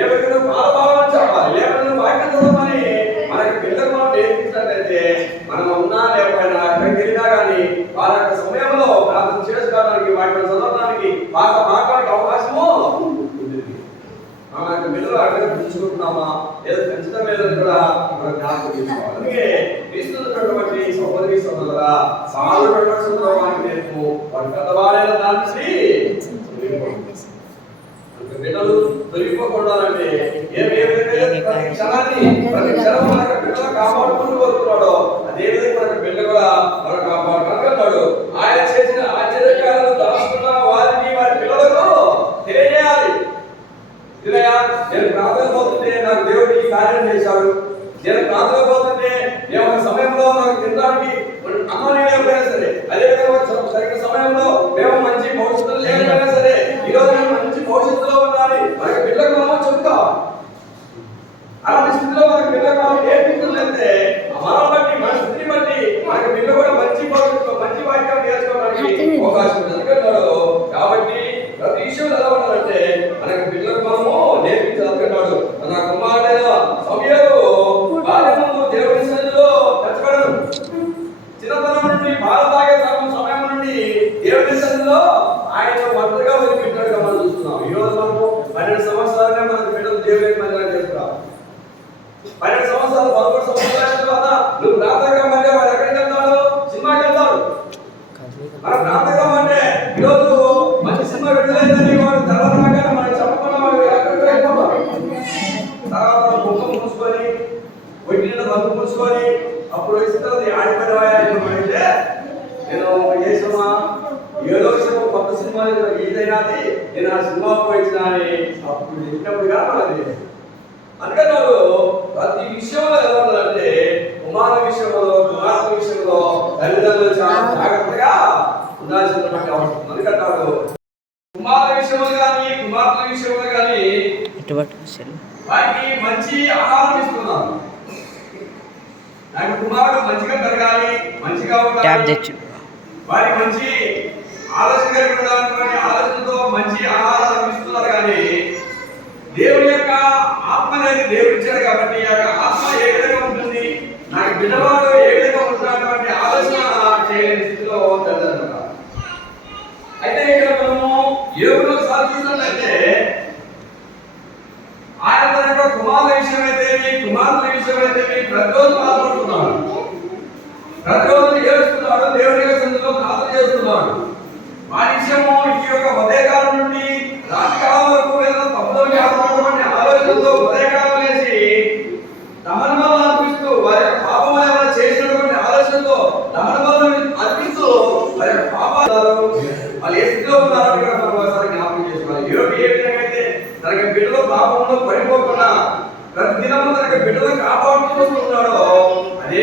లేకపోతే పాలపాలని చెప్పాలి, లేకపోతే వాక్యం చదవమని మనకి పిల్లలకు మనం నేర్పించినట్లయితే మనం ఉన్నా లేకపోయినా ఎక్కడికి వెళ్ళినా కానీ వాళ్ళ యొక్క సమయంలో ప్రార్థన చేసుకోవడానికి వాక్యం చదవడానికి మాట్లాడే అవకాశము ఉంటుంది. మన యొక్క పిల్లలు అక్కడ పెంచుకుంటున్నామా లేదా పెంచడం లేదని కూడా మనం జ్ఞాపకం చేసుకోవాలి. అందుకే క్రీస్తున్నటువంటి సహోదరి సహోదరుల సాధువానికి నేర్పు వారి పెద్దవాళ్ళైన దాన్ని బిడ్డలు తొలగిపోకుండా అంటే ప్రతి క్షణం మనకు బిడ్డలు కాపాడుకుంటూ వస్తున్నాడో అదే విధంగా మనకు బిడ్డ కూడా మనం కాపాడుకుంటాడు. ఆయన చేసిన ఆశ్చర్యకాలను దాచుకున్న వారిని వారి పిల్లలకు తెలియజేయాలి. నేను ప్రార్థన పోతుంటే నాకు దేవుడు ఈ కార్యం చేశాడు, నేను ప్రార్థన పోతుంటే నేను ఒక సమయంలో నాకు తినడానికి అమ్మనీయమైనా సరే, అదేవిధంగా సరైన సమయంలో మేము మంచి భవిష్యత్తులో లేకపోయినా సరే ఈ రోజు మంచి భవిష్యత్తులో ఉండాలి మనకి పిల్లలకు మనం చెప్తాం. అలాంటి స్థితిలో మనకి పిల్లలకు మనం నేర్పించలేస్తే మనం బట్టి మన స్థితిని బట్టి మనకి పిల్లలు కూడా మంచి భవిష్యత్తు మంచి వాక్యం నేర్చుకోవడానికి అవకాశం ఉంటుంది కాబట్టి ప్రతి విషయం ఎలా ఉండాలంటే మనకి పిల్లలకు మనము నేర్పించాలనుకున్నాడు. మన కుమారుడైన సమయంలో భార్య ముందు దేవుని సన్నిధిలో తెచ్చబడను, చిన్నతనం నుండి బాల తాగే సమయం నుండి దేవుని సన్నిధిలో ఆయన ఒంటరిగా వదిలిపెట్టాడుగా మనం చూస్తున్నాం. ఈ రోజు మనము 12 సంవత్సరాలుగా మనకు బిడ్డలు దేవుని మందిరం చేస్తున్నాం. 12 సంవత్సరాలు 11 సంవత్సరాల తర్వాత నువ్వు ప్రార్థనగా అంటే వాడు ఎక్కడికి వెళ్తాడు? సినిమాకి వెళ్తాడు. మన ప్రార్థనగా అంటే ఈరోజు మంచి సినిమా విడుదలైందని వాడు తర్వాత మనకి చెప్పకుండా వాడు ఎక్కడికి వెళ్ళిపోతాడు. తర్వాత ముఖం మూసుకొని ఒంటిలో రంగు మూసుకొని అప్పుడు వచ్చిన ఆడిపోయితే నేను ఏ సినిమా ఏదో సినిమా కొత్త సినిమా ఏదైనాది నేను ఆ సినిమాకు వచ్చినా అని అప్పుడు చెప్పినప్పుడుగా మనది అనుకున్నాడు. ప్రతి విషయంలో ఎలా ఉండాలంటే కుమార విషయంలో కుమార్తె విషయంలో తల్లిదండ్రులు చాలా జాగ్రత్తగా ఉండాల్సినటువంటి అవసరం. అందుకంటాడు కుమార విషయంలో కానీ కుమార్తె విషయంలో కానీ వారికి మంచి ఆహారం ఇస్తున్నారు. నాకు కుమారుడు మంచిగా పెరగాలి, మంచిగా ఉండాలి, వారికి మంచి ఆలోచన కలిగి ఉండాలనే ఆలోచనతో మంచి ఆహారం ఇస్తున్నారు. కానీ దేవుని యొక్క ఆత్మ అనేది దేవుడు ఇచ్చాడు కాబట్టి ఆ యొక్క ఆత్మ ఏ విధంగా ఉంటుంది, నాకు బిడ్డవాడు ఏ విధంగా ఉంటున్నటువంటి ఆలోచన చేయలేని స్థితిలో తల్లిదండ్రులు. అయితే ఇక్కడ మనము ఏడులో సాధించినట్లయితే ఆయన తన యొక్క కుమారుల విషయం అయితేమి కుమార్తెల విషయం అయితేమి ప్రతిరోజు బాధపడుతున్నాడు, ప్రతిరోజు ఏడుస్తున్నాడు, దేవుని యొక్క సన్నిధిలో ప్రార్థన చేస్తున్నాడు. వారి విషయము ఈ యొక్క ఉదయకాలం నుండి రాత్రికాలం వరకు లేదా తప్పుదో చేస్తున్నటువంటి ఆలోచనతో ఉదయకాలం వేసి దమనబలం అర్పిస్తూ వారి యొక్క పాపం ఏమైనా చేసినటువంటి ఆలోచనతో దమనబలం అర్పిస్తూ వారి యొక్క పాపాలు వాళ్ళు ఏ స్థితిలో ఉన్నారో ఇక్కడ మనం ఒకసారి జ్ఞాపకం చేసుకోవాలి. ఏ విధంగా అయితే తనకి బిడ్డలు పాపంలో పడిపోకుండా ప్రతి దినము తనకి బిడ్డలు కాపాడుతూ వస్తున్నాడో అదే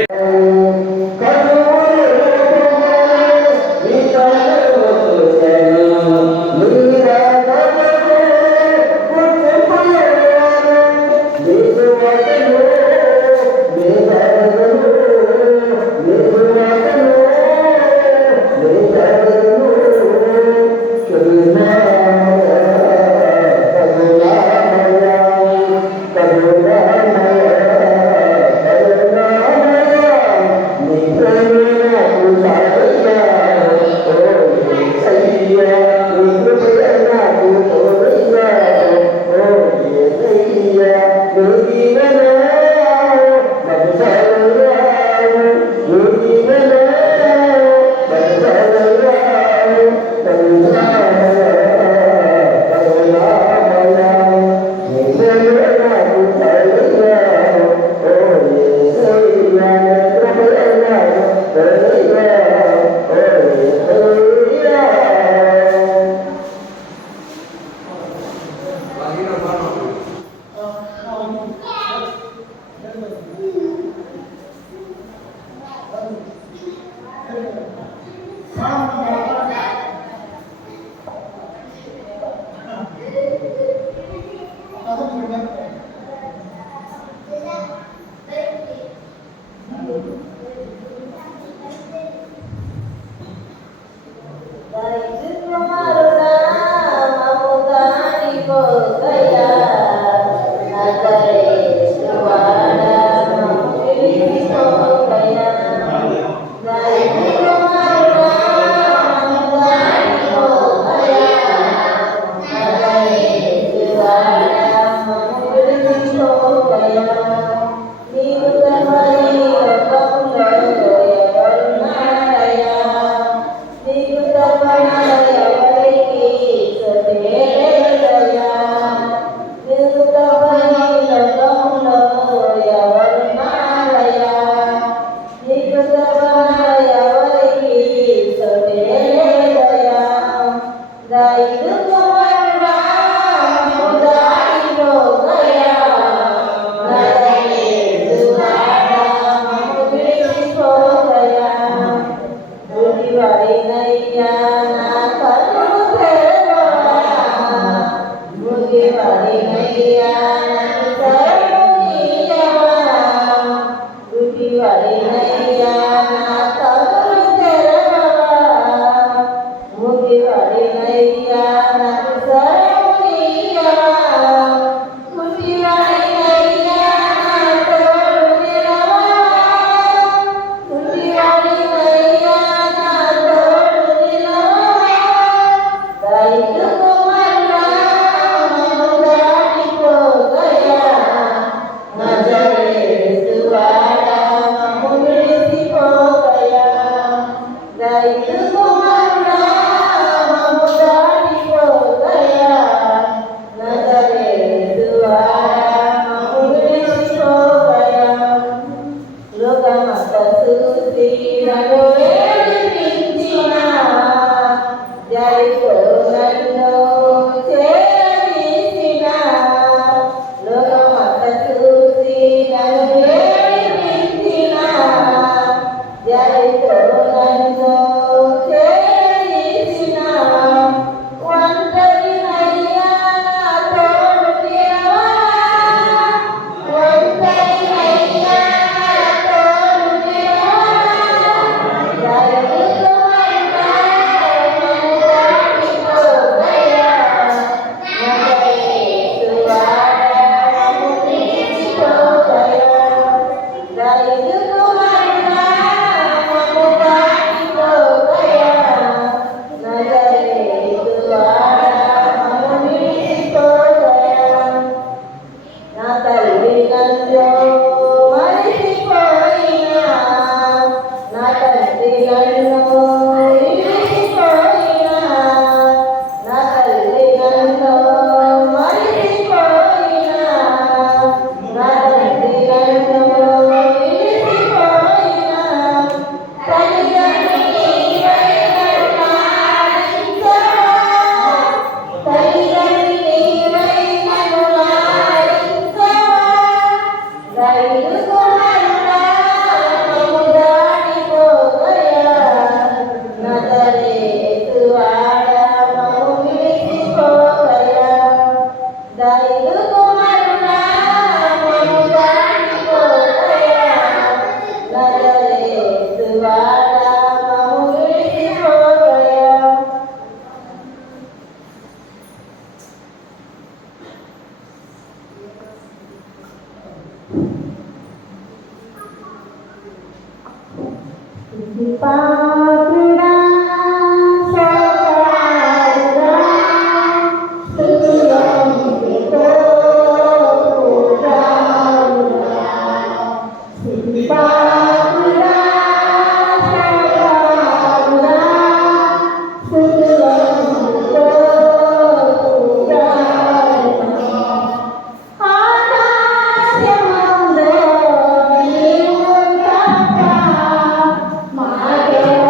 Mother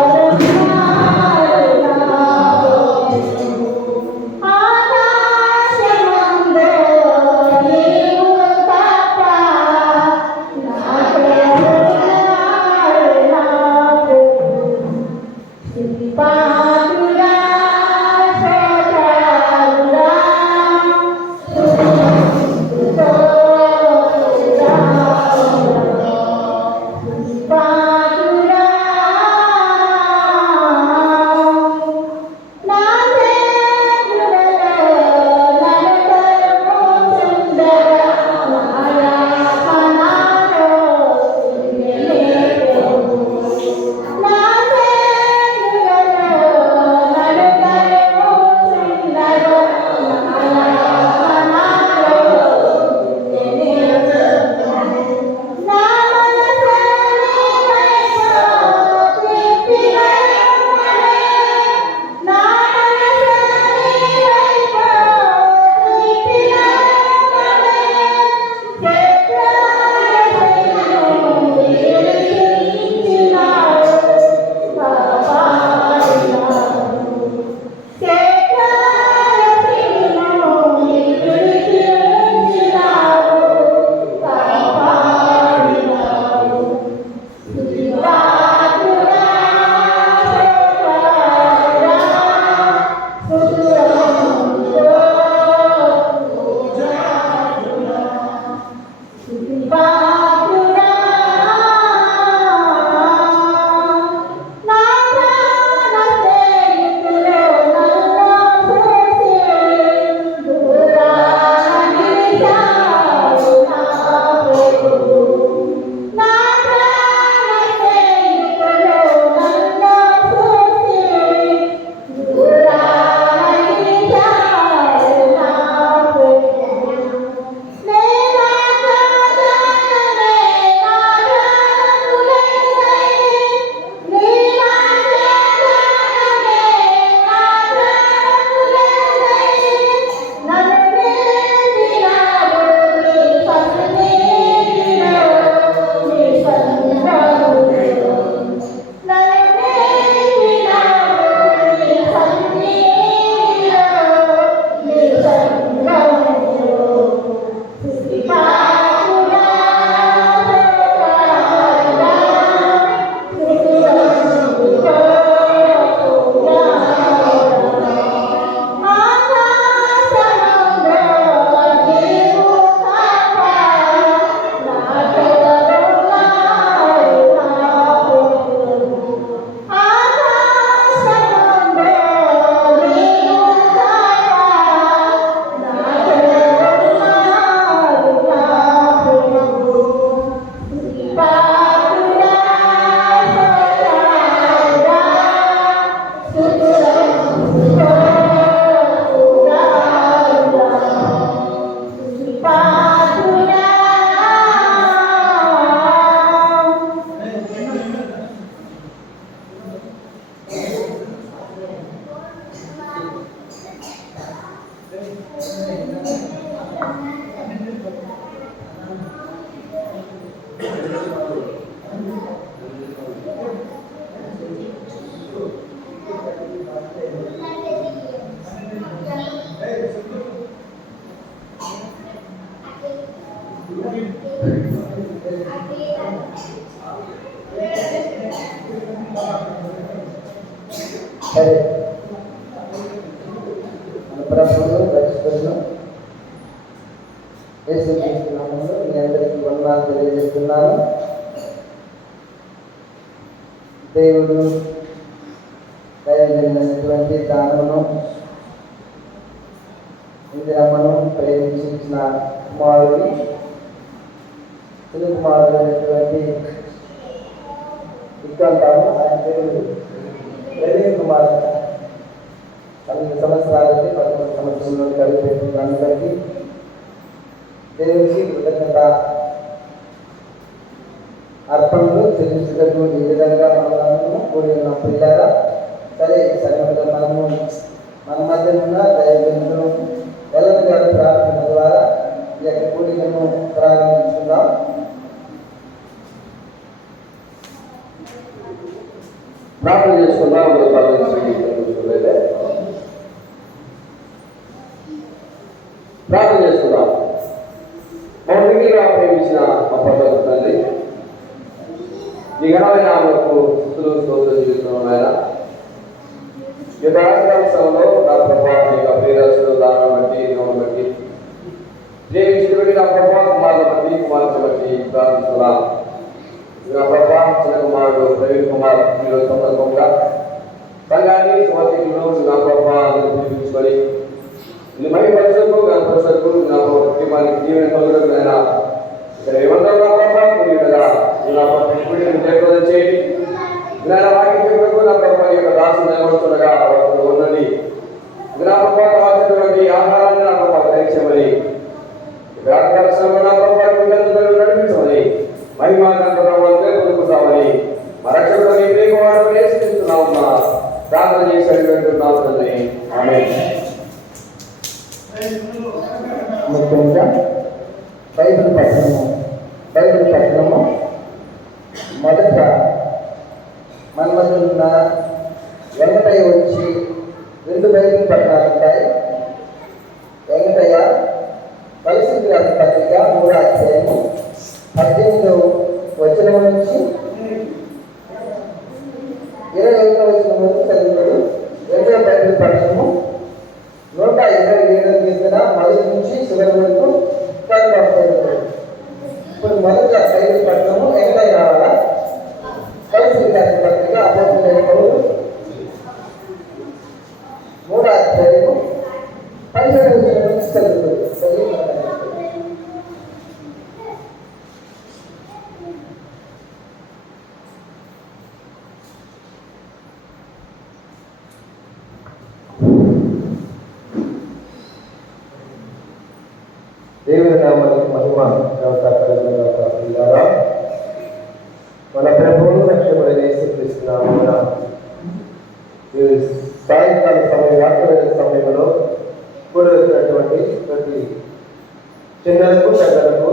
ప్రభువును రక్షకుడును యేసుక్రీస్తు నామములో మీ అందరికీ వందనాలు తెలియజేస్తున్నాను. దేవుడు దైవజనమైనటువంటి దానమును ఇందిరమ్మను ప్రేమించిన కుమారుని కుమారుడైనటువంటి ఇక్కంటాము. ఆయన పేరు ప్రవీణ్ కుమార్. 12 సంవత్సరాలకి 11 సంవత్సరంలో కలిపేసిన దాన్ని బట్టి దేవుడికి కృతజ్ఞత అర్పణలు చెల్లించుటకు ఈ విధంగా మనము కూడి ఉన్న పిల్లరా సరే సంఘంలో మనము మన మధ్య ఉన్న దైవజనులు వెల్లడి గారి ప్రార్థన ద్వారా ఈ యొక్క కూడికను ప్రారంభించుకుందాం. ప్రార్థన చేసుకుందాం. ప్రార్థన చేసుకుందాం. మౌనంగా ప్రేమించిన అప్పటి తండ్రి, ఈ ఘనమైన ఆమెకు స్తోత్రం చేస్తున్నాం. ఆయన ఈ రాష్ట్రంలో నా ప్రభావం యొక్క ప్రియదర్శులు దానం బట్టి నోను బట్టి ప్రేమించినటువంటి నా ప్రభావం కుమారుల బట్టి కుమార్తె బట్టి ప్రార్థిస్తున్నాం. నా ప్రభావం చిన్న కుమారుడు ప్రవీణ్ కుమార్ ఈరోజు సందర్భంగా సంఘాన్ని సమర్పించడం నా ప్రభావాన్ని పిలిపించుకొని ఇది మై పరిసరకు నా పరిసరకు నా కుటుంబానికి జీవన కలుగుతుంది. ఆయన ఇక్కడ ఏమంటారు నా ప్రభావం నా ప్రభుత్వం చేయండి. నేను వాక్యం చెప్పకు నా ప్రభావం యొక్క దాసు నిలబడుతుండగా ఉన్నది నా ప్రభావం వాసినటువంటి ఆహారాన్ని నా ప్రభావం ధరించమని వ్యాఖ్యాసంలో నా ప్రభావం నడిపించమని మహిమా గంటలే పొందుకుంటామని మా రక్షకుడు ప్రేమవాడు వేసుకుంటున్నాము. ప్రార్థన చేసి అడిగినట్టున్నాము తండ్రి. ఆమేన్. ముఖ్యంగా బైబిల్ పఠనము మొదట మన మధ్య ఉన్న వెంకటయ్య వచ్చి 2 బైబిల్ పట్టణాలు ఉంటాయి. వెంకటయ్య పరిశుద్ధ పత్రిక 3వ అధ్యాయము 18వ వచనం నుంచి 21వ వచనం వరకు చదువుతాడు. 2వ బైబిల్ పట్టణము 127వ కీర్తన మొదటి నుంచి చివరి వరకు చదవబడుతుంది. ఇప్పుడు మొదట బైబిల్ పట్టణము వెంకటయ్య రావాలా? పరిశుద్ధ పత్రిక అపోస్తలుడైన పౌలు 3వ అధ్యాయము 17వ వచనం నుంచి చదువుతుంది. దేవుని నామానికి మహిమ కలుగునుగాక. మన ప్రభువును రక్షకుడైన యేసుక్రీస్తు నామమున సాయంకాల రాత్రి సమయంలో కూడవచ్చినటువంటి ప్రతి చిన్నలకు పెద్దలకు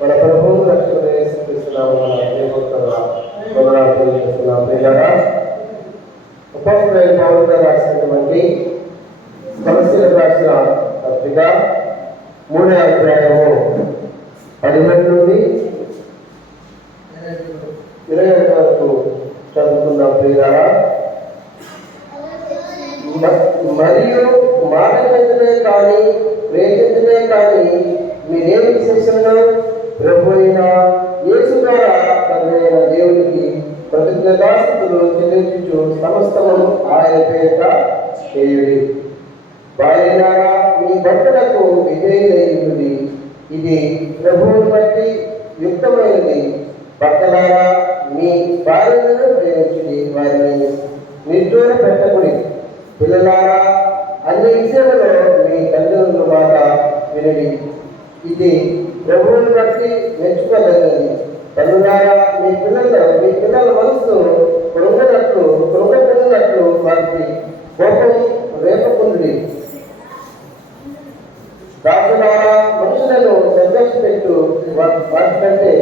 మన ప్రభువును రక్షకుడైన యేసుక్రీస్తు నామమున వందనాలు తెలియజేస్తున్నాం. ప్రియులారా, అపోస్తలుడైన పౌలు గారు రాసినటువంటి కొలస్సీయులకు రాసిన పత్రిక 3వ అధ్యాయము 17 నుండి 21 వరకు చదువుకుందాం. ప్రియులారా, మరియు మాట చేతనే కానీ ప్రేమించనే కానీ మీరేమి విశేషంగా ప్రభు అయిన యేసు ద్వారా తండ్రైన దేవునికి కృతజ్ఞతాస్తుతులు చెల్లించుచు సమస్తము ఆయన పేరిట చేయుడి. భార్యలారా, మీ భర్తలకు విధేయులైనది, ఇది ప్రభువుని బట్టి యుక్తమైనది. భర్తలారా, మీ భార్యలను ప్రేమించుడి, వారిని నిర్దోష పెట్టకుడి. పిల్లలారా, అన్ని విషయాలలో మీ తల్లిదండ్రుల మాట వినడి, ఇది ప్రభువుని బట్టి మెచ్చుకోదగినది. తల్లులారా, మీ పిల్లల మనస్సు కృంగపిల్లనట్లు వారికి కోపం రేపకుండి. దాసులారా మనుషులను సంతోషపెట్టు వాటికంటే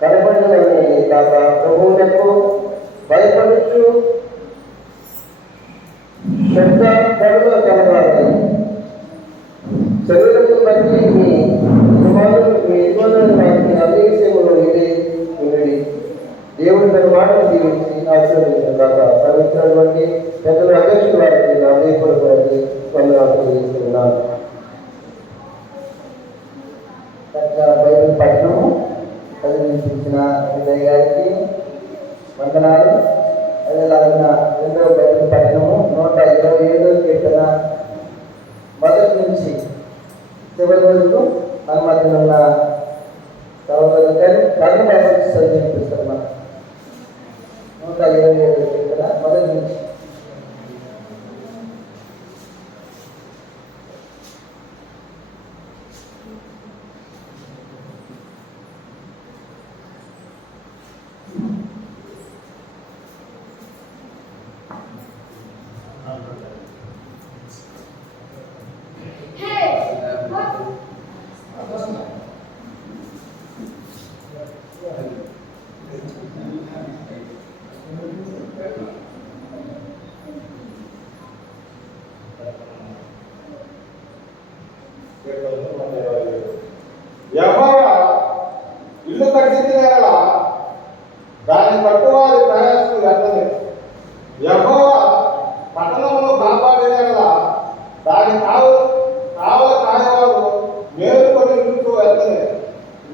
కనబడినవని కాక ప్రభువులకు భయపడుచు పెద్ద కరుణ కలగాలి. శరీరము బట్టి మీ యజమానులను వారికి అన్ని విషయంలో ఇదే వినడి. దేవుడి తన మాటలు దీవించి ఆశీర్వదించిన కాక సమిస్తున్నటువంటి పెద్దల అధ్యక్షుల వారికి నా దేవుడు వారికి వందనాలు తెలియజేస్తున్నాను. బైబిల్ పట్టణము చదివించిన విజయ్ గారికి వందనాలు. అదేలాగా రెండవ బైబిల్ పట్టణము 127వ కీర్తన మొదటి నుంచి చివరి వరకు మన మధ్యన ఉన్న సహోదరులు కర్ణ బైబిల్ చదివిపిస్తారు. మనం 127వ కీర్తన మొదటి నుంచి. యెహోవా ఇల్లు కట్టించిన యెడల దాని కట్టువారి ప్రయాసము వ్యర్థమే. యెహోవా పట్టణమును కాపాడిన యెడల దాని కావలి కాయవారు మేలుకొని ఇంటికి వ్యర్థమే.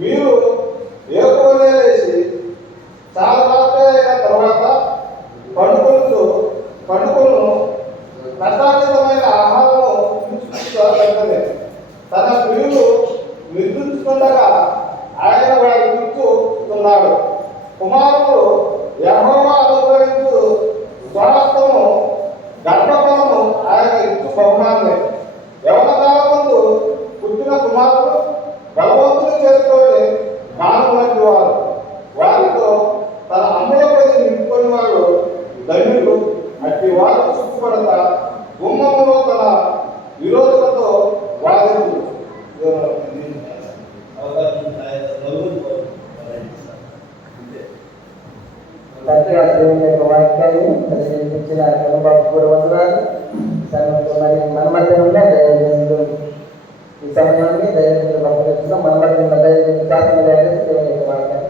మీరు ఏకువనే లేచి చాలా రాత్రి అయిన తర్వాత పండుకొను కష్టాతీతమైన ఆహారము వ్యర్థమే. తన ప్రియులు నిద్రించుకుండగా ఆయన వారి గుర్తున్నాడు. కుమారుడు యెహోవా అనుగ్రహించు స్వహస్తము గర్భఫలము ఆయన ఇచ్చు బహుమానమే. యవన కాలం ముందు పుట్టిన కుమారుడు బలవంతులు చేసుకొని గాను వంటి వారు. వారితో తన అమ్ములపై నింపుకొని వారు ధన్యులు. అట్టి వారు సుఖపడత గుమ్మములో తన విరోధులతో వాదించు. చక్కగా దేవుని యొక్క వాక్యాన్ని చదివించిన అనుభవం కూడా వందనాలు. మరి మన మధ్య ఉన్న దైవజనులు ఈ సమయాన్ని దైవజనులు పంపిస్తున్నాం. మన మధ్య ఉన్న దైవజనులు శాసన దేవుని యొక్క వాక్యాన్ని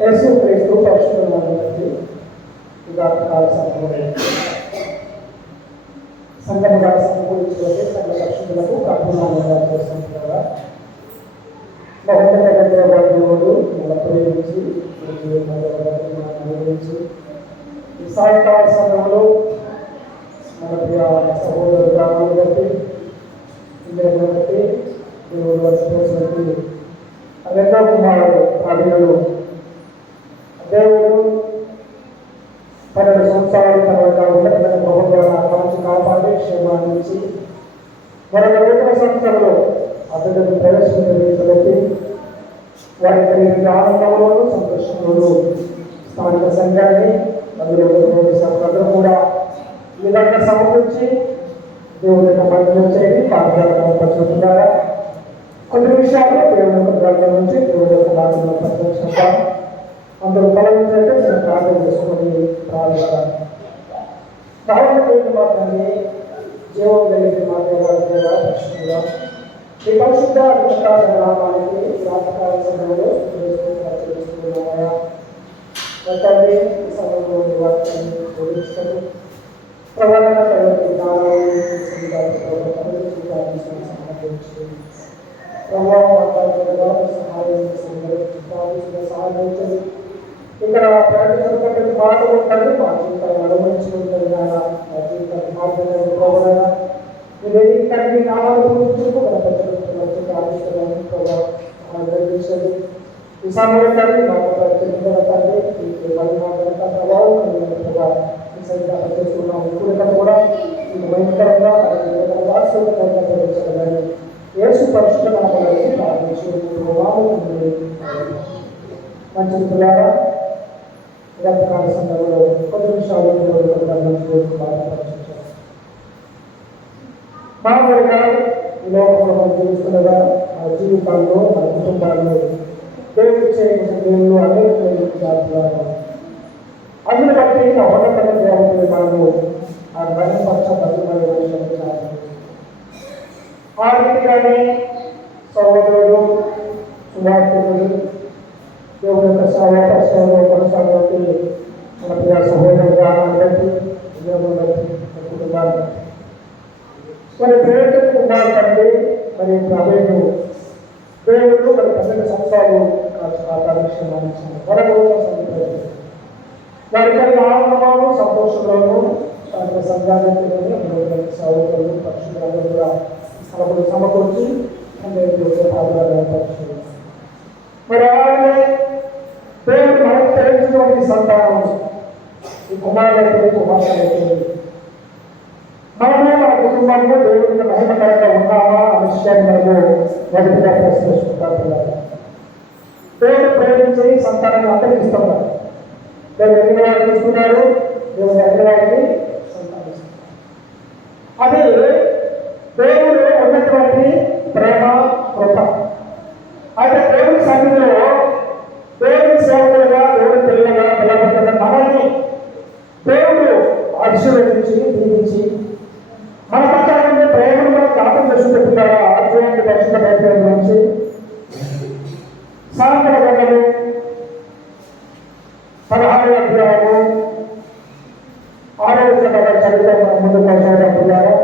యేసు క్రీస్తు పరిశుద్ధమైనటువంటి ఉదాహరణ సంఘముగా సమకూర్చుకుంటే సంఘ పరిశుద్ధులకు ప్రార్థనగా చేస్తుంటారా బహుమతి దేవుడు మన ప్రేమించి ఈ సాయంకాల సమయంలో మన ప్రియ సహోదరు గ్రామాన్ని బట్టి ఇండియాను బట్టి దేవుడు వచ్చినటువంటి రెండో కుమారుడు అభినలు దేవుడు 12 సంవత్సరాల తర్వాత ఉన్నతమైన ప్రభుత్వాన్ని కాల్చి కాపాడి క్షేమాన్ని ఇచ్చి మరొక 2వ సంవత్సరంలో అతడిని ప్రవేశపెట్టి వారి కలిగిన ఆనందంలోనూ సంతోషంలోనూ స్థానిక సంఘాన్ని అందులో అందరూ కూడా ఈ విధంగా సమకూర్చి దేవుడి యొక్క మధ్యలో చేరి ప్రార్థన కొన్ని విషయాలు దేవుడి యొక్క గ్రంథం నుంచి దేవుడి యొక్క మార్గంలో ప్రదర్శిస్తాం. అందరూ కలవించంటే నేను ప్రార్థన చేసుకొని ప్రారంభిస్తాను. ప్రారంభమైన మాత్రమే జీవం కలిగిన మాత్రమే పరిశుద్ధంగా ఈ పరిశుద్ధ గ్రామానికి రాతకాల సమయంలో చేస్తున్నామా తండ్రి ఈ సమయంలో వాక్యాన్ని బోధించడం ప్రవరణ ప్రభావం సహాయం సహాయించండి. ఇక్కడ ప్రకటించబడిన మాట ఉంటుంది, మా జీవితాన్ని అనుమతించి ఉంటుంది. మా జీవితాన్ని మార్గంగా ఇదేది కలిగి నామాలు గురించుకు మన ప్రజలకు ప్రార్థిస్తున్నాను. ప్రభావం ఈ సమయంలో తండ్రి మాకు తండ్రి ఈ మహిళ ప్రభావం చేస్తున్నాము. ఇప్పుడు కూడా మీకు భయంకరంగా యేసు పరిశుద్ధ నామములో ప్రార్థించు. మంచి పిల్లారా గతకాల సందర్భంలో కొన్ని నిమిషాలు మామూలుగా ఈ లోకంలో మనం జీవిస్తుండగా మన జీవితాల్లో మన కుటుంబాల్లో దేవుడు చేయకుండా దేవుళ్ళు అనేక జాతున్నారు. అందుని బట్టి ఉన్నతంగా దేవుడు మనము ఆ రంగపక్ష బదులు ఆ రీతిగానే సహోదరుడు సువార్తికుడు దేవుని యొక్క సేవలో కొనసాగుతూ మన ప్రియ సహోదరుగా బట్టి కుటుంబాన్ని మరి ప్రేరణ కుమార్ తండ్రి మరి ప్రభువు దేవుడు మరి 12 సంవత్సరాలు ఆకాంక్షించారు. వారికి ఆనందము సంతోషంలోను సంఘాన్ని సౌకర్యాలు పక్షులందరూ కూడా స్థలములు సమకూర్చి పాల్గొనపరుచున్నారు. మరి అలాగే దేవుడు మనకు తెలిసినటువంటి సంతానం ఈ కుమారులైతే కుమార్తెలైతే మనమే మన కుటుంబంలో దేవుడికి మహిమకరంగా ఉన్నామా ఆ విషయాన్ని మనము మొదటిగా ప్రశ్నిస్తుంటారు. దేవుడు ప్రేమించి సంతానాన్ని అందరికీ ఇస్తున్నారు. దేవుడు ఎన్ని వారికి ఇస్తున్నారు, దేవుడు ఎన్ని వారికి సంతానిస్తున్నారు. అది దేవుడు ఉన్నటువంటి ప్రేమ కృప. అయితే దేవుడి సన్నిధిలో దేవుడి సేవకులుగా దేవుడి పిల్లలుగా పిల్లబడుతున్న మనల్ని దేవుడు ఆశీర్వదించి దీవించి మన పట్ల ప్రేమను మనం జ్ఞాపకం చేసుకుంటున్నారా అటువంటి దర్శన ప్రయత్నం గురించి సాయంత్ర గంటలు 16వ అధ్యాయము 6వ వచనం చదివితే మనం ముందు కొనసాగుతున్నారా.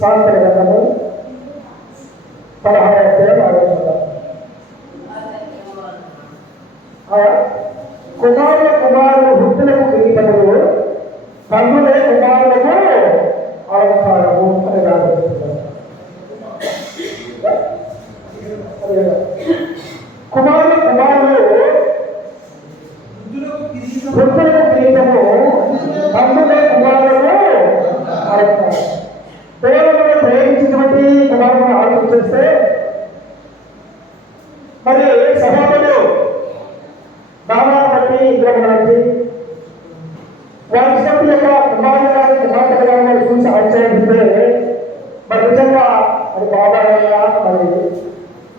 సాయంత్ర గంటలు 16వ అధ్యాయం 6వ వచనం. కుమారుల వృద్ధులకు కిరీటములు, తమ్ములే కుమారులకు అలంకారము అని రాబోతున్నారు. కుమారులు వృద్ధులకు కిరీటము, తమ్ములే కుమారులకు అలంకారం. దేవుడు ప్రేమించినటువంటి కుమారులను ఆలోచిస్తే మరి సభలో దానాన్ని బట్టి ఇంద్రమణి వారి ఇష్టం యొక్క కుమారులను కుమార్తెలను చూసి ఆశ్చర్యపోతే మరి నిజంగా మరి బాబాయైనా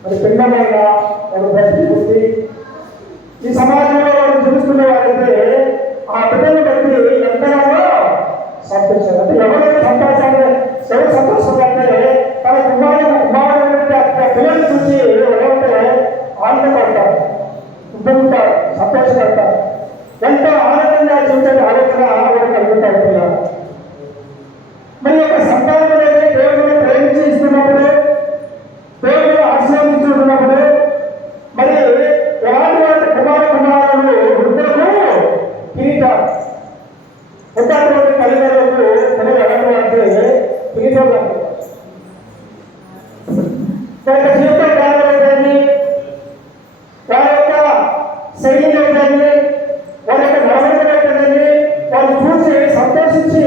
మరి పిండమైనా వారు బ్రతికి పుట్టి ఈ సమాజంలో వారు చూస్తున్న వారైతే ఆ బిడ్డను బట్టి ఎంతగానో సంతోషాలు. అంటే ఎవరైనా సంతోషాలు ఎవరు సంతోషంగా అంటే తన కుమారుడు పిల్లలు చూసి ఎవరంటే ఆనందపడతారు, ఉబ్బుతారు, సంతోషపడతారు. ఎంతో ఆనందంగా చూసే ఆలోచన ఆవిడ కలుగుతారు పిల్లలు. మరి యొక్క సంతానం అనేది దేవుడిని ప్రేమించి ఇస్తున్నప్పుడు, దేవుడు ఆశీర్వదించుకున్నప్పుడు మరి ఎలాంటి కుమారులు వృద్ధులకు కిరీటాలు ఉన్నటువంటి తల్లిదండ్రులకు పిల్లలు ఎలాంటి అంటే కిరీటాలు జీవితం కారణమైందని వారి యొక్క శైలి ఏంటని వారి యొక్క నడవడికైందని వాళ్ళు చూసి సంతోషించి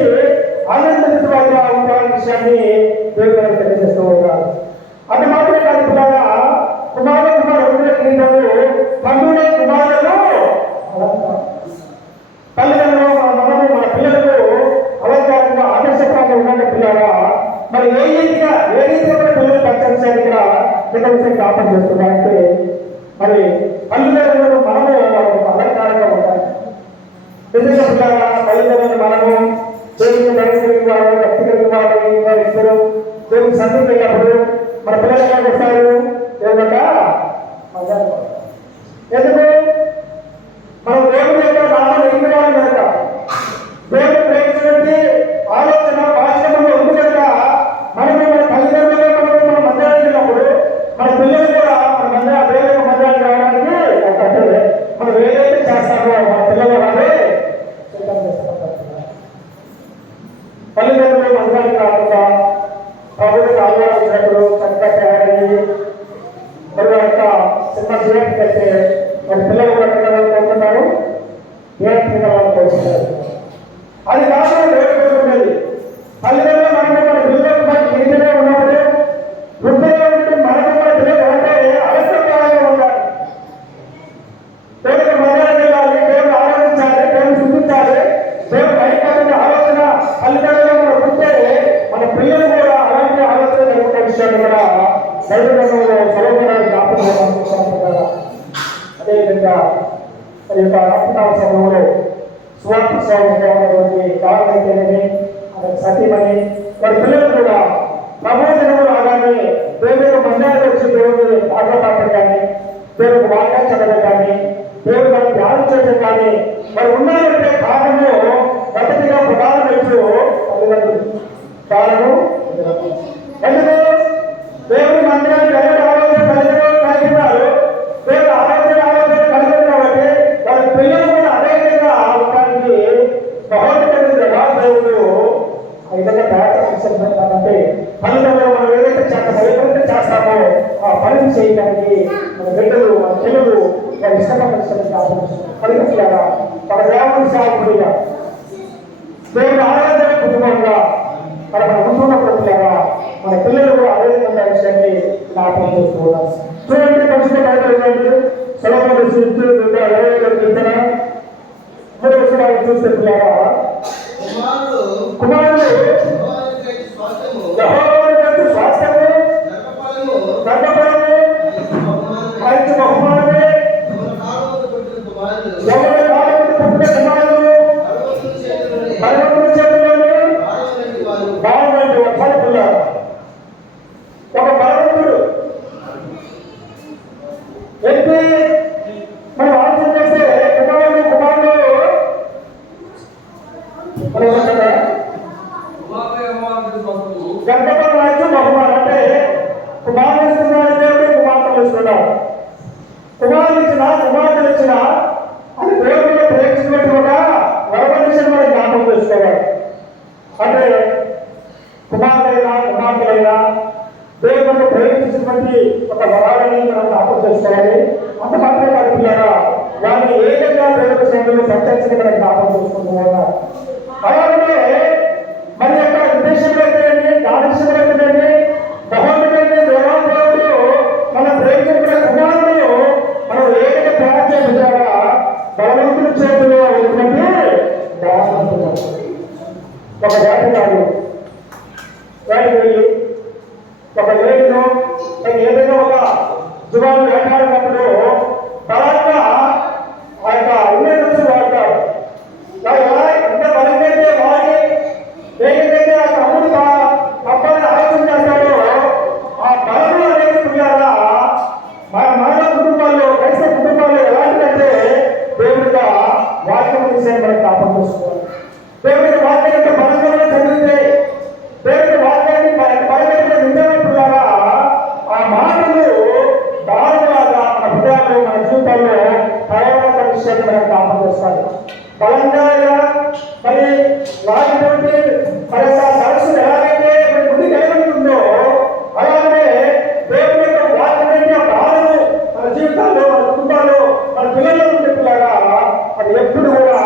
ఆనందించడంగా ఉండాలనే విషయాన్ని దేవుడు గారు తెలియజేస్తూ ఉంటారు. అది మాత్రమే కాదు పిల్లగా కుమారుల కిరీటములు, తమ్ముడే కుమారులకు అలంకారం. తల్లిదండ్రులు మనము మన పిల్లలకు అలంకారంగా ఆదర్శప్రాయంగా ఉన్న పిల్లగా మరి ఏ రీతిగా పిల్లలు పచ్చని ఇక్కడ విషయం జ్ఞాపకం చేస్తున్నారంటే మరి తల్లిదండ్రులు మనము వాళ్ళకు అలంకారంగా ఉంటాయి. నిజంగా పిల్లగా తల్లిదండ్రులు మనము దేవుడికి భయపడిన వారు, వ్యక్తిగత వారు ఇద్దరు దేవుడికి సన్నిధి వెళ్ళినప్పుడు మన పిల్లలు ఎక్కడికి వస్తారు? దేవుడట ఎందుకు మనం దేవుడి యొక్క నామం ఎన్నికలు కనుక దేవుడు ప్రేమించినటువంటి ఆలోచన బాధ్యతలో ఉంది కనుక మనము మన తల్లిదండ్రులు మన మందిరానికి వెళ్ళినప్పుడు మన పిల్లలు కూడా మన దేవుడి మందిరానికి రావడానికి అంటే మనం ఏదైతే చేస్తామో మన పిల్లలు వాళ్ళే సిద్ధం చేస్తారు. తల్లిదండ్రులు మందిరానికి రాకుండా ప్రభుత్వ ఆలోచించినప్పుడు చక్కగా తయారయ్యి మరి యొక్క సినిమా చేయడానికి అయితే మరి విషయాన్ని కూడా దైవజనంలో సొలొమోను జ్ఞాపకం చేసుకుంటాం కదా. అదేవిధంగా మరి యొక్క రక్తనామ సమయంలో సువార్త సేవకులుగా ఉన్నటువంటి కారణమైతేనేమి అతని సతీమణి వారి పిల్లలు కూడా ప్రబోధనము రాగానే దేవుని మందిరానికి వచ్చి దేవుని పాటలు కానీ దేవునికి వాక్యాలు చదవడం కానీ దేవుడు మనం ధ్యానం చేయడం కానీ మరి ఉన్నారంటే కారణము మొదటిగా ప్రధాన వ్యక్తులు తల్లిదండ్రులు. కారణం ఎందుకు దేవుని మందిరానికి వెళ్ళడం ఆలోచన కలిగి ఉన్నారు. దేవుడు ఆలోచన కలిగి కాబట్టి వారి పిల్లలు కూడా అదే విధంగా అవడానికి మహోన్నతమైన కదా దేవుడు ఆ విధంగా తయారు కాబట్టి తల్లిదండ్రులు మనం ఏదైతే ఏదైతే చేస్తామో ఆ పనిని చేయడానికి మన బిడ్డలు మన తెలుగు వారి ఇష్టపడిన కలిగిస్తారా మన దేవుని సాగుడిగా దేవుడు ఆరాధన కుటుంబంగా మన ఉంటున్నప్పుడుగా మన పిల్లలు కూడా అదే విధంగా విషయాన్ని జ్ఞాపకం చేసుకుంటాం. చూడండి పరిస్థితి సొలొమోను సూక్తులు 25 కీర్తన 3వ వచనాన్ని చూస్తే పిల్లరా కుమారుడు యెహోవాకు స్వాస్థ్యము గర్భఫలము ఆయనకు బహుమానమే ఎవరి కాలమున పుట్టిన కుమారులు భగవంతుని చేతిలోనే బాగుందండి వర్షాలు పిల్లలు. ఒక భగవంతుడు ఎత్తి మనం ఆలోచన చేస్తే కుమారుడు గర్భఫలం రాజ్యం బహుమానం అంటే కుమారుడు ఇస్తున్నాడు దేవుడు కుమార్తెలు ఇస్తున్నాడు. కుమారుడు ఇచ్చిన కుమార్తెలు ఇచ్చిన అది దేవుడిలో ప్రేమించినట్టు ఒక వరమనిషిని మనం జ్ఞాపకం చేసుకోవాలి. అంటే కుమారుడైనా కుమార్తెలైనా దేవుడిలో ప్రేమించినటువంటి ఒక వరాలని మనం జ్ఞాపకం చేసుకోవాలి. అంత మాత్రమే కాదు పిల్లరా వారిని ఏ విధంగా దేవుడి సేవలు సంచరించడం మనం జ్ఞాపకం చేసుకుంటున్నారా. అలాగే మరి యొక్క ఉద్దేశంలో అయితేనే దానిశంలో అయితేనే మహోన్నతమైన దేవాలయంలో మన ప్రేమించిన కుమారులను మనం ఏదైనా తయారు చేయాలా భగవంతుని చేతిలో ఉన్నటువంటి ఒక జాతి కాదు వాటికి వెళ్ళి ఒక లేడిలో ఏదైనా ఒక జువాలు వేటాడినప్పుడు బలంగా ఆ యొక్క ఇంగ్లీష్ వాడతారు. ఎలా ఎంత బలంగా వాడి ఏదైతే ఆ తమ్ముడు అబ్బాయిని ఆలోచన చేస్తాడో ఆ బలము అనేది పుట్టారా మన కుటుంబాల్లో క్రైస్తవ కుటుంబాల్లో ఎలాంటిదంటే దేవుడిగా వాక్యం విషయాన్ని మనం జ్ఞాపకం చేసుకోవాలి. దేవుడి వాక్యాన్ని బలంగా చదివితే దేవుడి వాక్యాన్ని బలమైన నిజమైపులాగా ఆ మాటలు దారులాగా మన హృదయాల్లో మన జీవితాల్లో ప్రయాణ విషయాన్ని మనం జ్ఞాపకం చేసుకోవాలి. బలంగా మరి వాటితోటి మరి సరస్సు ఎలాగైతే ముందు కలిగిస్తుందో అలాగే దేవుని యొక్క వాక్యమైన బాధలు మన జీవితాల్లో మన కుటుంబాల్లో మన పిల్లల్లో చెప్పలాగా అది ఎప్పుడు కూడా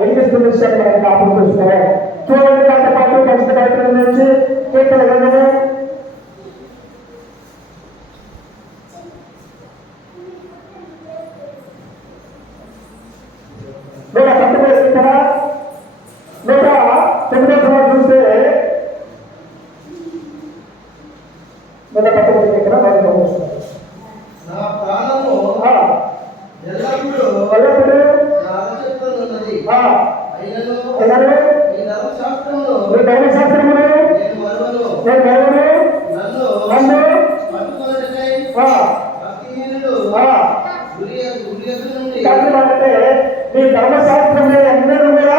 వెలిగిస్తున్న విషయాన్ని మనం జ్ఞాపకం చేసుకోవాలి. చూడండి దాంతో పాటు పరిస్థితి బయట నుంచి కీర్తన గ్రంథము 119 చూస్తే 119 ఇక్కడ నా ప్రాణము ఎల్లప్పుడూ నా అరచేతిలో ఉన్నది. అయినను ఈ ధర్మశాస్త్రమును నేను మరువను. నన్ను పట్టుకొనుటకై భక్తిహీనులు గురి ఎదురు నుండి అంటే నీ ధర్మశాస్త్రం అందరూ కూడా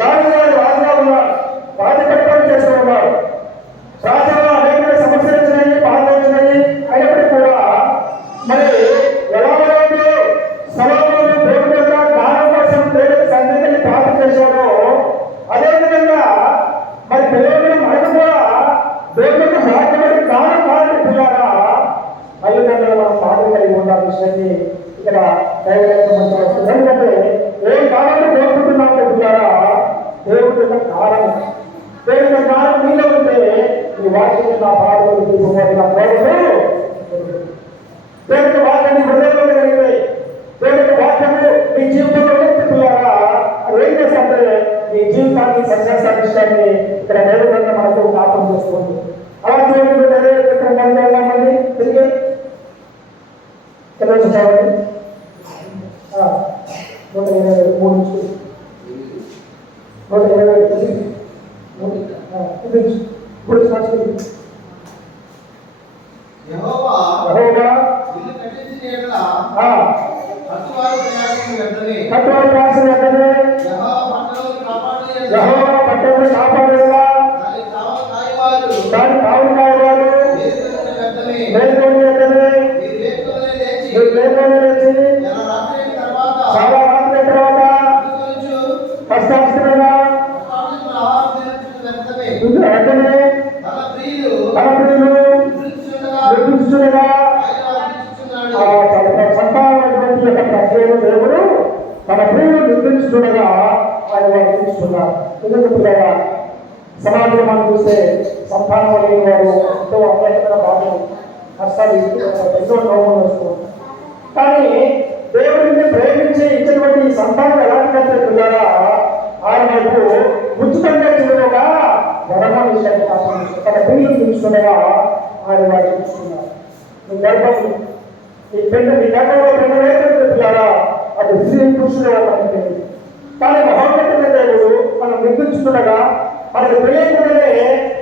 దానివాడు రాజుగా ఉన్నారు, రాజకర్తలు చేస్తూ ఉన్నారు. రాజ్యంలో అనేక సమస్యలు వచ్చినాయి, బాధలు వచ్చినాయి. అయినప్పటికీ కూడా మరి ఎలాగైతే సొలొమోను దేవుని యొక్క జ్ఞానం కోసం దేవుని సన్నిధిని ప్రార్థన చేశాడో అదేవిధంగా మరి పిల్లలు మనకు కూడా దేవుని యొక్క వాక్యమైన జ్ఞానం కావాలని పిల్లారా అయ్యుదంగా మనం పాటలు కలిగి ఉండాలి విషయాన్ని ఇక్కడ దైవలేఖనం వస్తుంది. ఎందుకంటే ఏం కావాలని కోరుకుంటున్నామంటే పిల్లారా దేవుడి యొక్క జ్ఞానం, దేవుడి యొక్క జ్ఞానం మీలో ఉంటే ఈ వాక్యం నా పాటలు తీసుకోవాలి. నా కోరలు దేవుడి వాక్యాన్ని హృదయంలో కలిగితే దేవుడి వాక్యము మీ జీవితంలో పిల్లారా అది ఏం చేస్తే మీ జీవితాన్ని సత్యాన్ని ఇక్కడ దేవుడు మనకు జ్ఞాపకం చేసుకోండి. అలా చూడండి మళ్ళీ తిరిగి చదవండి 123 నుంచి 120 ఇప్పుడు యెహోవా యెహోవా ఇల్లు కట్టించిన యెడల ఆ కట్టువారి ప్రయాసము వ్యర్థమే. కట్టువారి ప్రయాసం వెంటనే యెహోవా పట్టణమును కాపాడు యెడల యెహోవా పట్టణమును కాపాడేలా దాని కావలి కాయవారు దాని కావులు కాయవాడు మేలుకొనుట వ్యర్థమే. మేల్కొని వెంటనే మీరు లేపుకొనే లేచి మీరు లేకొని లేచి జల రాత్రి అయిన తర్వాత చాలా రాత్రి తర్వాత అందుకొనుచు కష్టాష్టంగా కట్టువారిని ఆహారం తినుట వ్యర్థమే. వెంటనే తన ప్రియులు తన ప్రియులు నిద్రించుచుండగా నిర్దిష్టులుగా ఆయన ఆజ్ఞించుచున్నాడు. సంతానమైనటువంటి యొక్క ప్రక్రియను దేవుడు తన ప్రియులు నిర్దిష్టుండగా ఆయన వారు తీర్చుకున్నారు. ఎందుకు పిల్లగా సమాజంలో మనం చూస్తే సంతానం లేని వారు ఎంతో అనేకమైన బాధలు కష్టాలు ఎన్నో నోములు వస్తున్నారు. కానీ దేవుడిని ప్రేమించి ఇచ్చినటువంటి ఈ సంతానం ఎలాంటిదంటే పిల్లగా ఆయన వైపు ఉచితంగా చిరుగా వరమ విషయాన్ని ఆశ్రమిస్తారు. తన ప్రియులు తీర్చుకునగా ఆయన వారు తీసుకున్నారు. మీ గర్భం ఈ పెద్ద మీ గర్భంలో పెద్ద వేరే పిల్లగా అది స్త్రీ పురుషుడు అంటే కానీ మహోన్నతమైన దేవుడు మనం నిర్మించుతుండగా మనకు తెలియకుండానే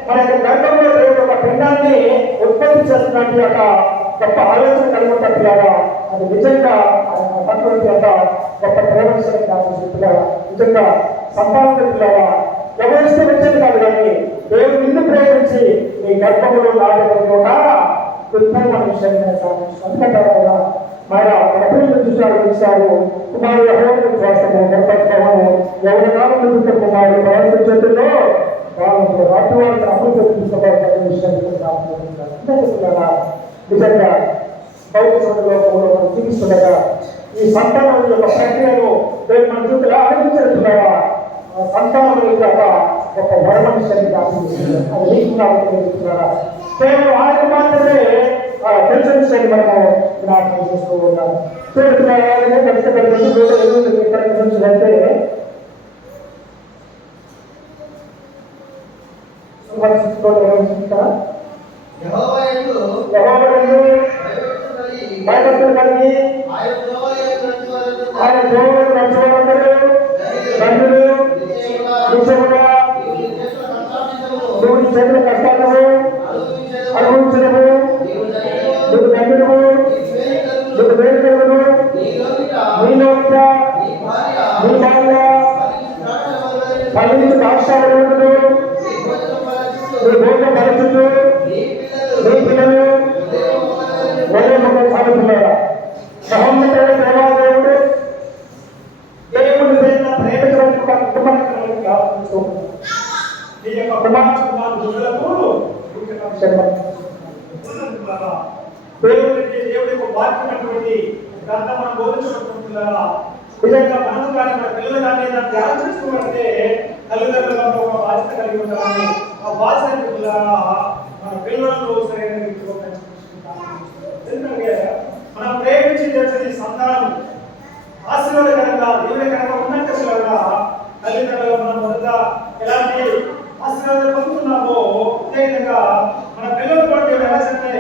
మన యొక్క గర్భంలో దేవుడు ఒక పిండాన్ని ఉత్పత్తి చేస్తున్నట్టు యొక్క గొప్ప ఆలోచన కలిగి ఉంటారు పిల్లగా. అది నిజంగా ఆయన పట్ల యొక్క గొప్ప ప్రేమించడం పిల్లగా నిజంగా సంపాదన పిల్లగా ఎవరిస్తే వచ్చేది కాదు. కానీ దేవుడు నిన్ను ప్రేమించి నీ గర్భంలో లాగకుండా ఉత్తమమైన విషయాన్ని అందుకంటారు కదా ఆయన మన పిల్లలు చూసారు ఇచ్చారు కుమారుడు యెహోవాను చేస్తాము గర్భత్వము ఎవరి కాలం నిలుపుత కుమారుడు భగవంతుడి చేతుల్లో వాళ్ళు రాత్రి వాళ్ళకి అమలు తీసుకోవాలని విషయాన్ని అంతేకాకుండా నిజంగా భౌతిక లోకంలో మనం జీవిస్తుండగా ఈ సంతానం యొక్క ప్రక్రియను దేవుడు మన జీవితంలో ఆనందించుతున్నారా సంతానం యొక్క ఒక వరమనిషాన్ని దాపిస్తుంది. అది నీకు చెప్తున్నారా కేవలం ఆయన మాత్రమే తెలిసిన విషయాన్ని మనము జ్ఞాపకం చేస్తూ ఉంటాం. చూడుతున్నారా కష్టపడుతుంది అంటే యెహోవా యందు భయభక్తులు కలిగి ఆయన త్రోవ యందు నడుచువారు ఆయన దేవుడు నడుచువారందరూ తండ్రులు నిశ్చయముగా నువ్వు నీ చేతుల కష్టాలను అనుభవించడము నువ్వు తండ్రులు నువ్వు వేరు కలుగును నీలో నీ భార్య పదించు దాక్షాలు నీ భోజనం పరిస్థితులు నీ పిల్లలు ఒరే మొక్కలు సాగుతున్నారా మహోన్నతుడైన దేవాదేవుడు దేవుని ప్రేమించడం కుటుంబానికి ఈ యొక్క దేవుడి యొక్క బాధ్యమైనటువంటి గ్రంథం మనం బోధించుకుంటున్నారా నిజంగా మనం కానీ మన పిల్లలు కానీ దాన్ని ధ్యానం చేసుకోవాలంటే తల్లిదండ్రులకు ఒక బాధ్యత కలిగి ఉంటారని ఆ బాధ్యత మన పిల్లలను సరైన రీతిలో ఎందుకంటే మనం ప్రేమించి చేసేది సంతానం ఆశీర్వాదకరంగా దేవుడికరంగా ఉన్నట్టు తల్లిదండ్రులు మనం మొదట ఎలాంటి ఆశీర్వాదం పొందుతున్నామో అదేవిధంగా మన పిల్లలు కూడా దేవుడు ఎలా చెప్తే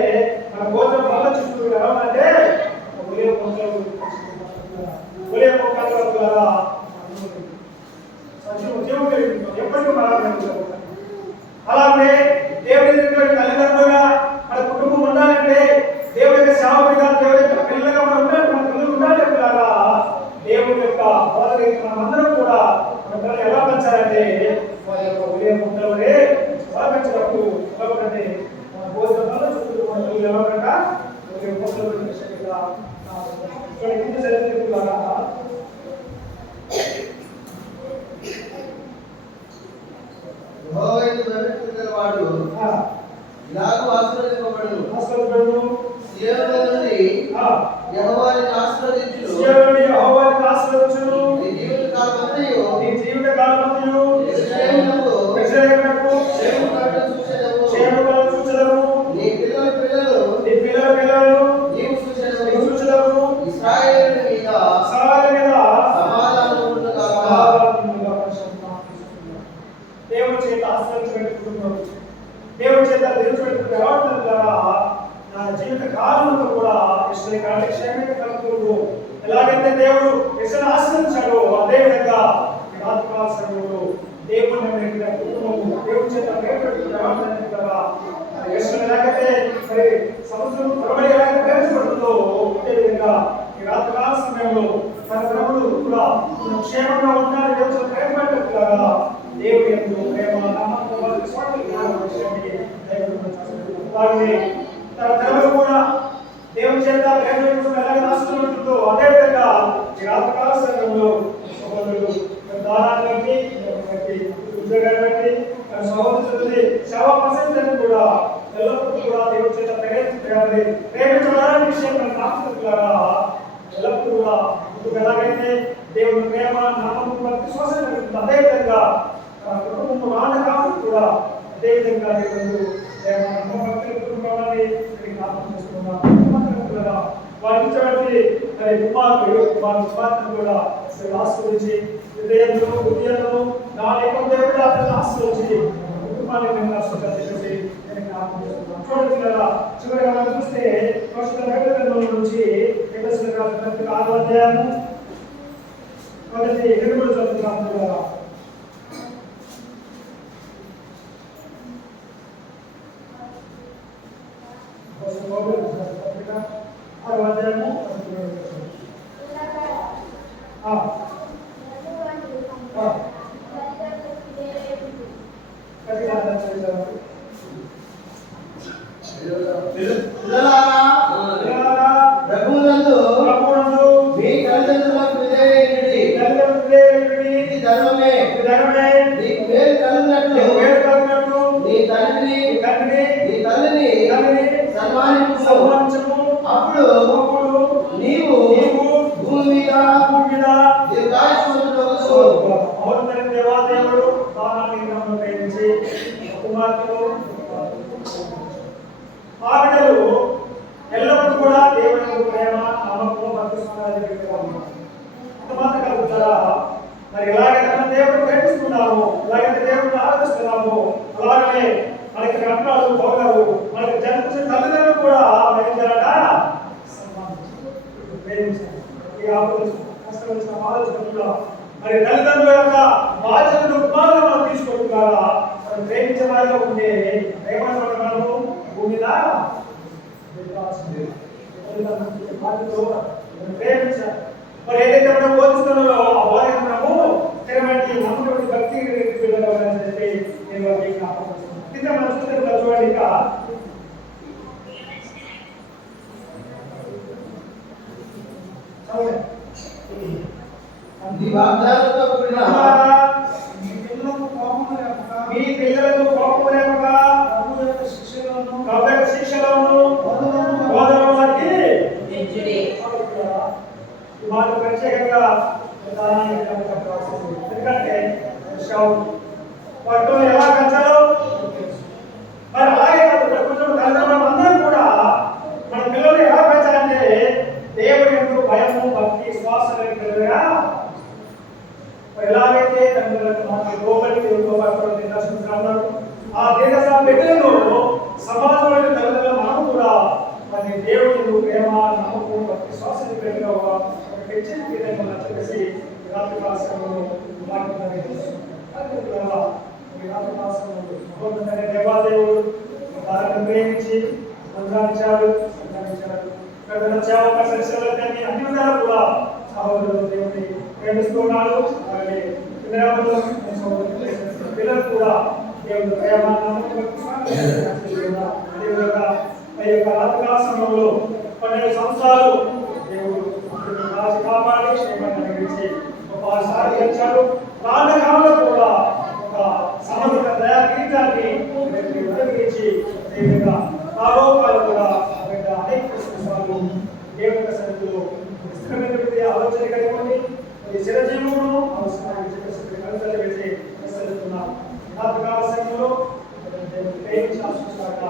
మన భోజనం బాగా చుట్టూ ఎలా ఉందంటే ఒలే మొక్కలు ఎప్పటికీ అలాగే దేవుడి తల్లిదండ్రులుగా మన కుటుంబం ఉండాలంటే దేవుడి యొక్క సేవకుడిగా దేవుడి యొక్క పిల్లలుగా మనం ఉండాలి. మన పిల్లలు ఉండాలి పిల్లగా దేవుడి యొక్క బోధన మనమందరం కూడా మన పిల్లలు ఎలా పెంచాలంటే వారి యొక్క ఒలే మొక్కలే ఎలా పెంచడానికి ఎలాగంటే మన భోజనంలో చుట్టూ మన పిల్లలు ఎలాగంట ఒలే మొక్కలు పెంచేట్టుగా యెహోవా యందు భయభక్తులు గలవాడు ఇలాగూ ఆశీర్వదింపబడును. సీయోను నుండి యెహోవాని ఆశీర్వదించును. నీ జీవిత కాలమంతయు యెరూషలేమునకు క్షేమము కలుగ చూచెదవు. నీ పిల్లల పిల్లలు నీవు చూచెదవు. ఇశ్రాయేలు మీద సమాధానము ఉండును గాక. దేవుడి చేత ఆశ్రయించబడి కుటుంబం దేవుడి చేత దేవుడు ప్రవర్తన ద్వారా నా జీవిత కాలంలో కూడా ఇష్టం కాబట్టి క్షేమంగా కలుగుతూ ఎలాగైతే దేవుడు ఇష్టం ఆశ్రయించాడో అదే విధంగా ఈ రాత్రికాల సమయంలో దేవుని కుటుంబము దేవుడి చేత ప్రవర్తన ద్వారా ఇష్టం ఎలాగైతే మరి సంవత్సరం తరబడి ఎలాగైతే ప్రేమించబడుతుందో అదే విధంగా ఈ రాత్రికాల సమయంలో తన ప్రభుడు కూడా క్షేమంగా ఉండాలి దేవుడు ప్రేమపడటం ద్వారా దేవుడి యందు ప్రేమ నమ్మకం విశ్వాసాన్ని అలాగే తన తరబడి కూడా దేవుని చేత ప్రేమ ఎలాగ రాస్తుంటుందో అదే విధంగా ఈ రాత్రికాల సమయంలో సహోదరుడు దానాన్ని బట్టి ఉద్యోగాన్ని బట్టి తన సహోదరుడి సేవా ప్రసంగాన్ని కూడా ఎల్లప్పుడూ కూడా దేవుని చేత ప్రేమించడానికి విషయం మనకు ఆసక్తిగా ఎల్లప్పుడూ కూడా ఎలాగైతే దేవుని ప్రేమ నమ్మకం విశ్వాసం కలుగుతుంది అదేవిధంగా తన కుటుంబం నాన్నకాలు కూడా అదేవిధంగా దేవుడు ప్రేమ నమ్మకం కుటుంబాన్ని వారించబడి కుమార్తెను కూడా ఆశ్రయించి హృదయంలో హృదయంలో నా లేఖం దేవుడు అతను ఆశ్రయించి కుటుంబాన్ని చెప్పేసి చూడగలరా చివరిగా మనం చూస్తే నుంచి 6వ అధ్యాయము మొదటి 2 చదువుతున్నాము ద్వారా ఎల్లప్పుడూ కూడా దేవుని ప్రేమ నమ్మకం మరి ఎలాగైతే మనం దేవుడు ప్రేమిస్తున్నాము ఎలాగైతే దేవుడిని ఆరాధిస్తున్నాము అలాగనే మనకి రత్నాలు భోగాలు మనకి జన్మించిన తల్లిదండ్రులు కూడా ప్రేమించారట మరి తల్లిదండ్రుల యొక్క బాధ్యతను కుమారులు మనం తీసుకుంటున్నారా మనం ప్రేమించే వారిలో ఉంటే ప్రేమను భూమి మీద ప్రేమించాలి. మరి ఏదైతే మనం బోధిస్తున్నారో ఆ బోధన మనము స్థిరమైన నమ్మకం భక్తి చెప్పి నేను కింద మనం చూస్తే చూడండి ఇంకా మీ పిల్లలకు కోపం లేక శిక్షలను వాళ్ళు ప్రత్యేకంగా ఎందుకంటే వాటితో ఎలా పెంచాలో మరి అలాగే అందరం కూడా మన పిల్లలు ఎలా పెంచాలంటే దేవుడి యొక్క భయము భక్తి విశ్వాసం ఎలాగైతే ఆ దేశ బిడ్డలను సమాజంలో తల్లిదండ్రులు మనం కూడా మరి దేవుడి ప్రేమ నమ్మకం భక్తి విశ్వాసం చెప్పేసి రాత్రికాల సమయంలో దేవాదేవుడు వారిని ప్రేమించి సంధానించాడు అన్ని విధాలు కూడా సహోదరులు దేవుని ప్రేమిస్తున్నాడు. అలాగే పిల్లలు కూడా దేవుడు ప్రేమ అదేవిధంగా ఈ యొక్క రాత్రికాల సమయంలో 12 సంవత్సరాలు దేవుడు రాజు కాపాడి క్షేమాన్ని ఒక సారి ఇచ్చాడు. రాజకాలంలో కూడా ఒక సమగ్ర దయా గీతాన్ని ఉపయోగించి అదేవిధంగా ఆరోపాలు కూడా అనేక సంవత్సరాలు దేవుని సన్నిధిలో స్థిరమైనటువంటి ఆలోచన కలిగి చిరజీవులను అవసరాన్ని చెప్పేసి కలుగుతూ వెళ్ళి ప్రశ్నిస్తున్నాం. రాత్రికాల సమయంలో ప్రేమించి ఆశించాక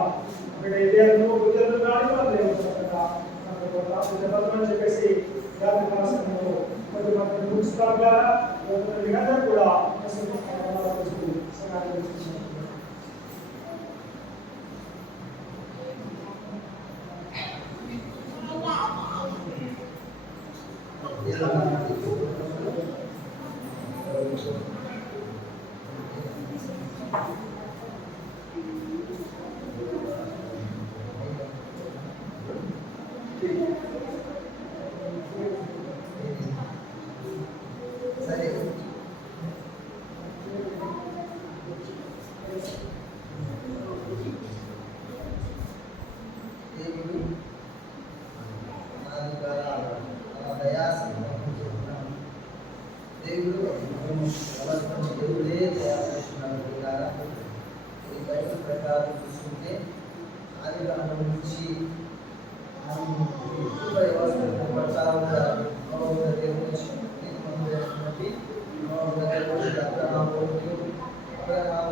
దేవుడు బుద్ధులు చెప్పేసి రాత్రికాల సమయంలో కొంతమంది మున్సిపాలిటీ అందరూ కూడా బిడ్డలుగా అనుభవించి కుటుంబ వ్యవస్థను కొనసాగుగా దేవుని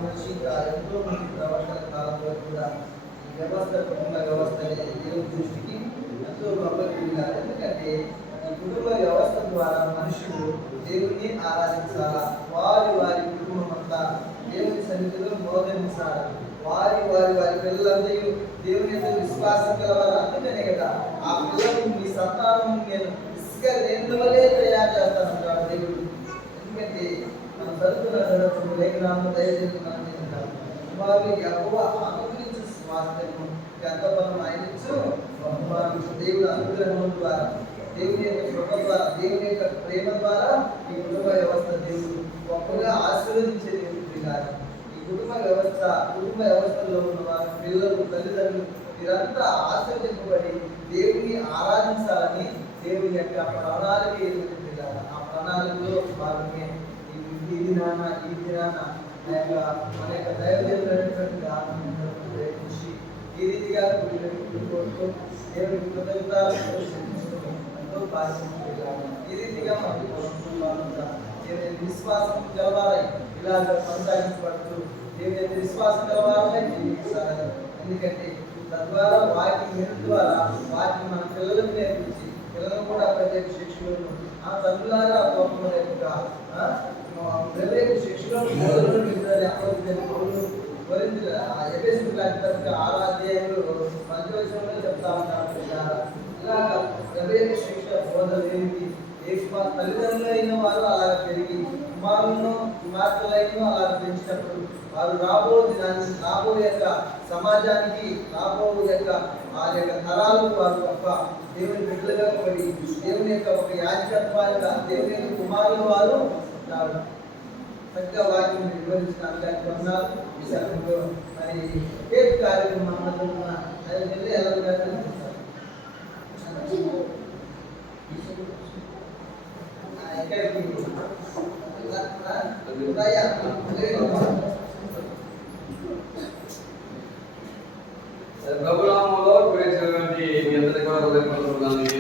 నుంచి ఇంకా ఎంతో మంది ప్రవర్తన కాలంలో కూడా ఈ వ్యవస్థ కుటుంబ వ్యవస్థ అనేది దేవుని దృష్టికి ఎంతో గొప్పగా. ఎందుకంటే ఈ కుటుంబ వ్యవస్థ ద్వారా మనుషులు దేవుణ్ణి ఆరాధించాలా, వారి వారి కుటుంబం అంతా దేవుని సన్నిధిలో మోదరించాలి, వారి పిల్లలందరూ దేవుని యొక్క విశ్వాసం కలవారు. అందుకనే కదా ఆ పిల్లలు మీ సంతానం నేను ఇసుక రెండు వల్లే తయారు చేస్తానంటాడు దేవుడు. ఎందుకంటే మనం చదువుతున్న లేఖనాలను దయచేస్తున్నాను. వారు ఎక్కువ అనుగ్రహించు స్వాస్థ్యము ఎంతవరం ఆయనిచ్చు దేవుడు అనుగ్రహం ద్వారా, దేవుని యొక్క కృప ద్వారా, దేవుని యొక్క ప్రేమ ద్వారా ఈ కుటుంబ వ్యవస్థ దేవుడు గొప్పగా ఆశీర్వదించే దేవుడు కాదు. ఈ కుటుంబ వ్యవస్థలో ఉన్న వారి పిల్లలు, తల్లిదండ్రులు వీరంతా ఆశ్రయింపబడి దేవుని ఆరాధించాలని దేవుని యొక్క ప్రణాళిక ఎదుగుతుంది కదా. ఆ ప్రణాళికలో భాగమే ఈ దినాన మన యొక్క దైవజనులైనటువంటి కృషి ఈ రీతిగా దేవుని కృతజ్ఞతలు ఎంతో బాధ్యత. ఈ రీతిగా దేవుని విశ్వాసం కలవాలై ఇలాగ కొనసాగించబడుతూ దేవుని విశ్వాసం కలవాలై జీవించాలి. ఎందుకంటే తద్వారా వాటి ద్వారా వాటిని మన పిల్లలకు నేర్పించి పిల్లలు కూడా ప్రత్యేక శిక్షలను ఆ తల్లులారా ప్రత్యేక శిక్షలను ఆరాధ్యాయులు పంచవచనంలో చెప్తా ఉంటారు. ఇలాగ ప్రత్యేక శిక్ష బోధనేది తల్లిదండ్రులైన వారు అలా పెరిగి కుమార్తెలైన అలా పెంచినప్పుడు వారు రాబో యొక్క సమాజానికి వారి యొక్క తరాలకు వారు తప్ప దేవుని బిడ్డలుగా పడి దేవుని యొక్క ఒక యాజకత్వాలుగా దేవుని యొక్క కుమారుల వారు ఉంటారు. చక్కగా వాక్యం వివరించిన కొన్నారు. ఈ సమయంలో మరి కేక్ కార్యక్రమం ప్రభునామంలో గురించినటువంటి మీ అందరికీ కూడా హృదయపూర్వకంగా